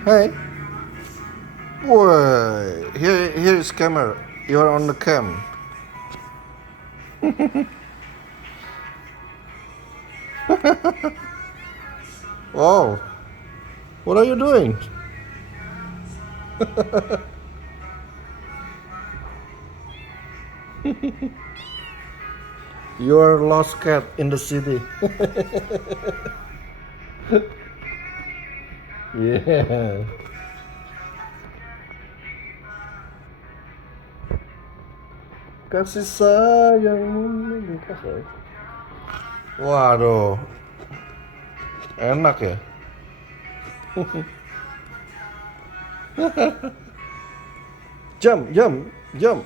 Hey, boy, here is camera. You're on the cam. Wow, what are you doing? You're a lost cat in the city. Yeah. Kasih sayangmu menikah, say. Waduh, enak ya. Jump, jump, jump.